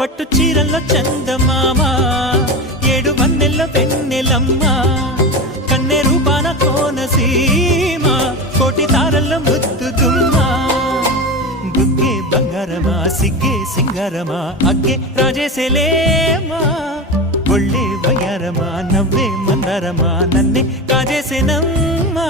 పట్టు చీరల్లో చందమామ ఏడు వన్నెల్లో వెన్నెలమ్మ కన్నె రూపాన కోనసీమ కోటి తారల్లో ముద్దుగుమ్మ బుగ్గే బంగారమా సిగ్గే సింగారమా అగ్గే రాజేసేలేమా ఒళ్ళే వయ్యారమా నవ్వే మందారమా నన్నే కాజేసేనమ్మా